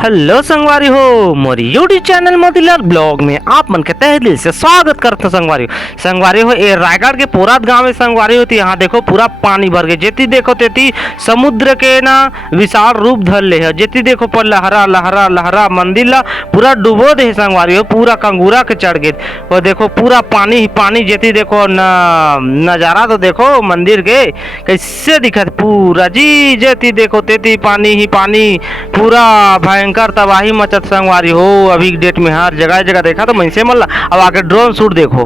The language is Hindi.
हेलो संगवारी हो मोरी यूट्यूब चैनल मोतीलाल ब्लॉग में आप मन के तहे दिल से स्वागत करते संगवारी हो ये रायगढ़ के पोरात गांव में संगवारी होती। यहाँ देखो पूरा पानी भर गए, जेती देखो तेती समुद्र के ना विशाल रूप धर ले है। जेती देखो पर लहरा लहरा लहरा मंदिर ला पूरा डुबो दे संगवारी हो, पूरा कंगूरा के चढ़ गए। वो देखो पूरा पानी ही पानी, जेती देखो नजारा तो देखो मंदिर के कैसे दिखत पूरा जी। जेती देखो तेती पानी ही पानी, पूरा भयंकर तबाही मचत संगवारी हो। अभी डेट में हर जगह जगह देखा तो मनसे मन ला। अब आके ड्रोन शूट देखो।